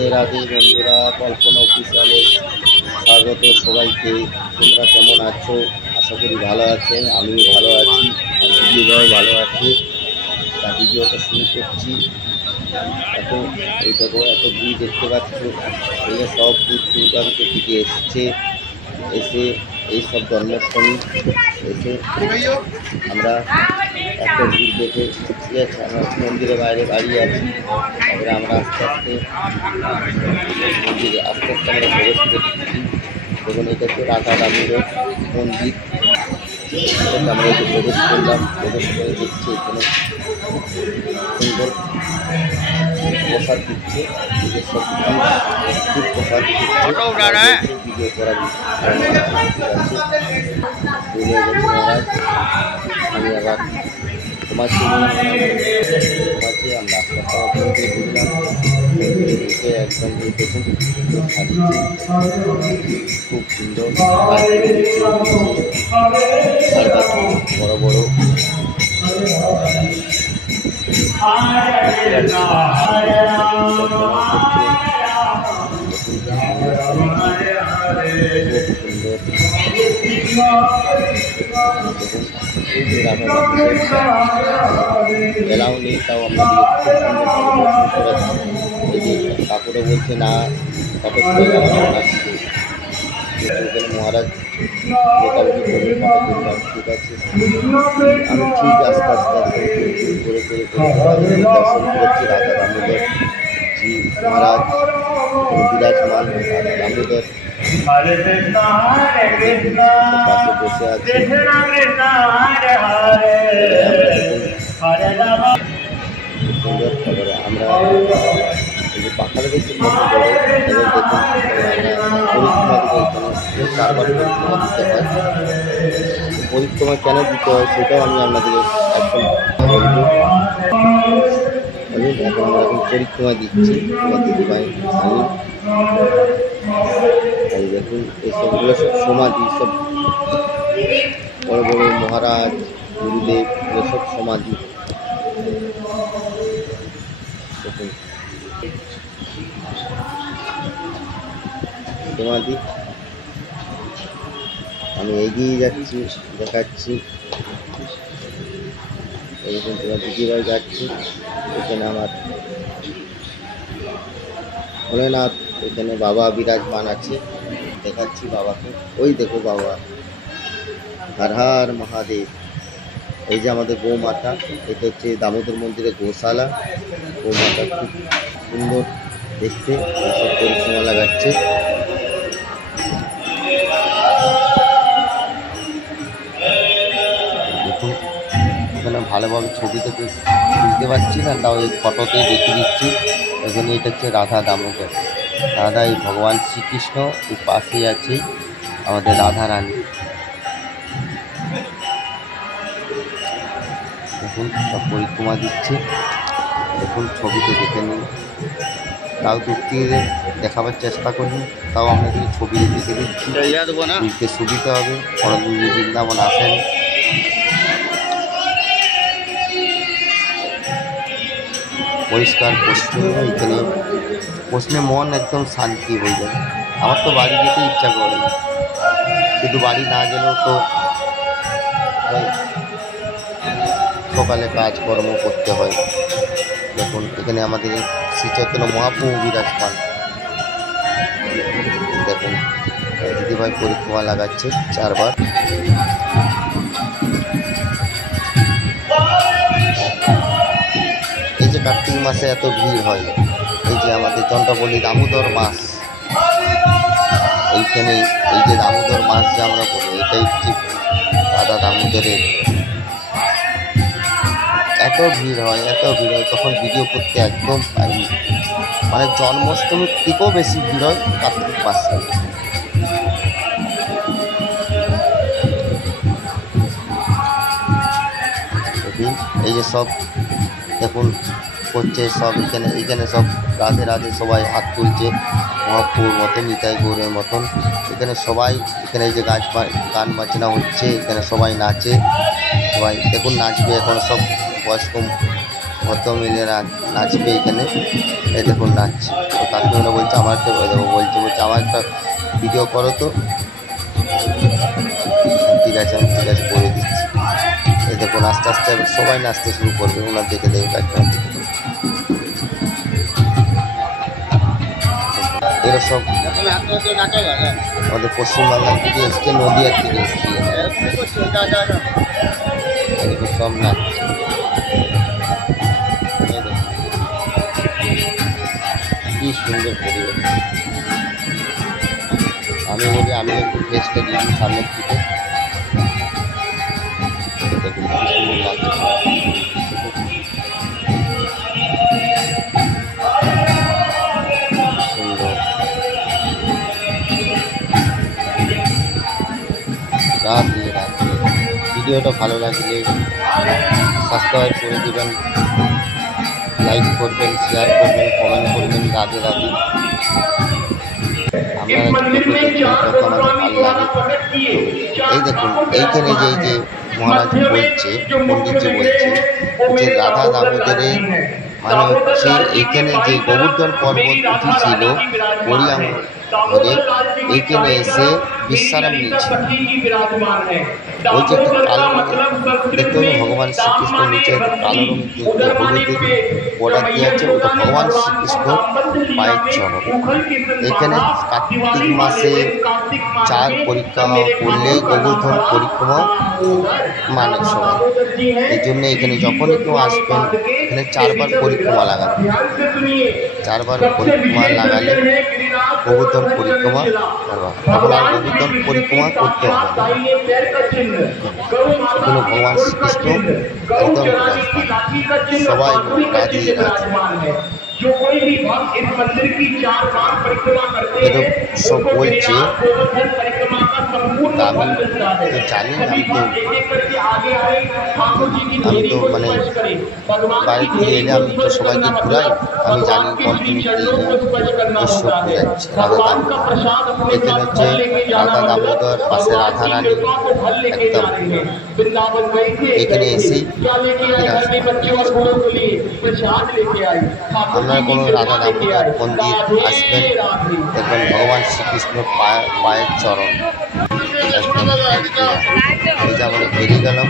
রাধে রাধে বন্ধুরা, কল্পনা অফিসিয়ালে স্বাগত সবাইকে। তোমরা কেমন আছো? আশা করি ভালো আছেন। আমিও ভালো আছি, দিদিভাই ভালো আছে। তার ভিডিওটা শুরু করছি। এত এই দেখো, এত ভিড় দেখতে পাচ্ছ। এগুলো সব দূর দূরান্ত থেকে এসে এইসব জন্মাষ্টমী এসে আমরা এত ভিড় দেখে, ঠিক আছে, আমরা মন্দিরের বাইরে দাঁড়িয়ে আছি। তারপরে আমরা আস্তে আস্তে মন্দিরে আমরা প্রবেশ করছি। দেখুন, এটা হচ্ছে রাধা রানীর মন্দির। আমরা এই যে প্রবেশ করলাম, প্রবেশ করে দেখছি এখানে সুন্দর প্রসাদ দিচ্ছে। নিজের সব খুব প্রসাদ দিচ্ছে, ভিডিও করার মহারাজ। আমি আবার তোমাকে আমরা আস্তে আস্তে বুঝলাম ঢুকে একদম দেখুন খুব সুন্দর বড় বড় এলাও নেই, তাও আমরা এই যে কাকুরে বলছে না, ফটো আসছে। মহারাজ মোটামুটি করলাম, ঠিক আছে। আমি ঠিক আস্তে আস্তে আস্তে করে দর্শন করেছি রাধা দামোদর জি মহারাজ বিরাজমান। রাধা দামোদর পাশে বসে আছে। সুন্দর। তারপরে আমরা এই যে পাখাটা দেখছি কত বড়, এবং দেখুন পরিক্রমা দিতে চারবার পরিক্রমা দিতে হয়। পরিক্রমা কেন দিতে হয় সেটাও আমি আপনাদের একদম বলবো। এখন আমরা এখন পরিক্রমা দিচ্ছি দিদিভাই আমি। এই দেখুন এইসবগুলো সব সমাধি, সব বড় বড় মহারাজ গুরুদেব, এসব সমাধি। দেখুন সমাধি। আমি এগিয়ে যাচ্ছি, দেখাচ্ছি। এরকম তোমার দিদিভাই যাচ্ছি। এখানে আমার ভোলেনাথ, এখানে বাবা বিরাজমান আছে, দেখাচ্ছি বাবাকে। ওই দেখো বাবা, হর হর মহাদেব। এই যে আমাদের গৌমাতা, এটা হচ্ছে দামোদর মন্দিরের গোশালা। গৌমাতা খুব সুন্দর দেখতে, সব পরিক্রমা লাগাচ্ছে। দেখুন এখানে ভালোভাবে ছবিতে বুঝতে পারছি না, তাও এই ফটোতে দেখে দিচ্ছি। এখানে এটা হচ্ছে রাধা দামোদর। রাধা এই ভগবান শ্রীকৃষ্ণ, এই পাশেই আছে আমাদের রাধা রানী। দেখুন সব পরিক্রমা দিচ্ছে। দেখুন ছবিতে দেখে নিন, তাও দূর থেকে দেখাবার চেষ্টা করুন, তাও আপনাদের ছবিতে দেখে দিচ্ছি, বুঝতে সুবিধা হবে। পরবর্তী বৃন্দাবন আসেন। পরিষ্কার পরিচ্ছন্ন, এখানে বসলে মন একদম শান্তি হয়ে যায়। আমার তো বাড়ি যেতে ইচ্ছা করে না, কিন্তু বাড়ি না গেলেও তো সকালে কাজকর্ম করতে হয়। দেখুন এখানে আমাদের শ্রী চৈতন্য মহাপ্রভু বিরাজমান। দেখুন দিদিভাই পরিক্রমা লাগাচ্ছে চারবার। এই যে কার্তিক মাসে এত ভিড় হয়, এই যে আমাদের চন্দ্রপল্লী দামোদর মাস, এইখানে এই যে দামোদর মাস যে আমরা বলি, এটাই ঠিক রাধা দামোদরের। এত ভিড় হয়, এত ভিড় হয়, তখন ভিডিও করতে একদম পাইনি। মানে জন্মাষ্টমীর থেকেও বেশি ভিড় হয় কার্তিক মাসে। এই যে সব দেখুন করছে সব, এখানে সব রাধে রাধে সবাই হাত তুলছে মহাপ্রভুর মতন, নিতাই গৌরের মতন। এখানে সবাই, এখানে এই যে গান বাজনা হচ্ছে, এখানে সবাই নাচে। সবাই দেখুন নাচবে এখন, সব বয়স্ক কত মিলে নাচবে এখানে। এই দেখুন নাচছে। তো কাকিমারা বলছে আমার একটা বলছে আমার একটা ভিডিও করো তো। ঠিক আছে করে দিচ্ছি। এই দেখুন আস্তে আস্তে সবাই নাচতে শুরু করবে ওনার দেখে কাকিমার দেখে। এরা সব আমাদের পশ্চিমবাংলার থেকে এসছে, নদীয়ার থেকে এসছে, সব নাচছে। কি সুন্দর পরিবেশ। আমি বলি আমি একটু ফেসটা দিই সামনের দিকে। দেখুন কি সুন্দর লাগছে। সুন্দর রাতে ভিডিওটা ভালো লাগলে সাবস্ক্রাইব করে দেবেন, লাইক করবেন, শেয়ার করবেন, কমেন্ট করবেন। রাধে রাধে। আপনারা আমাদের ভালো লাগে। এই দেখুন এইখানে যে মহারাজ বলছে, পণ্ডিতজি বলছে যে রাধা দামোদরের মানে হচ্ছে এইখানে যে গোবর্ধন পর্বত উঠেছিল হরিয়াম ধরে এইখানে এসে বিশ্রাম নিয়েছে। ওই যে একটা কালো দেখতে হবে ভগবান শ্রীকৃষ্ণ নিচে কালো রঙ হলুদ বর্ডার দিয়ে আছে, ওটা ভগবান শ্রীকৃষ্ণ পায়ের চরণ। এখানে কার্তিক মাসে 4 পরিক্রমা করলে গোবর্ধন পরিক্রমা মানে সবাই। এই জন্য এখানে যখনই কেউ আসবেন এখানে 4 বার পরিক্রমা লাগাবেন। 4 বার পরিক্রমা লাগালে গোবর্ধন পরিক্রমা তখন আর গোবর্ধন পরিক্রমা করতে হবে। এখানে ভগবান শ্রীকৃষ্ণ একদম সবাই রাধে রাধে। এটা সব বলছে আমি তো জানি, আমি তো মানে বাড়িতে এলে আমি তো সবাইকে ঘুরাই, আমি জানি কন্টিনিউটি এসব ঘুরাচ্ছি রাধা দামোদর। এখানে হচ্ছে রাধা দামোদর, পাশে রাধা রানী একদম এখানে এসেই আপনারা কোনো রাধা দামোদর মন্দির আসবেন, দেখবেন ভগবান শ্রীকৃষ্ণ পায়ের চরণ একদম। এই যে আমরা বেরিয়ে গেলাম।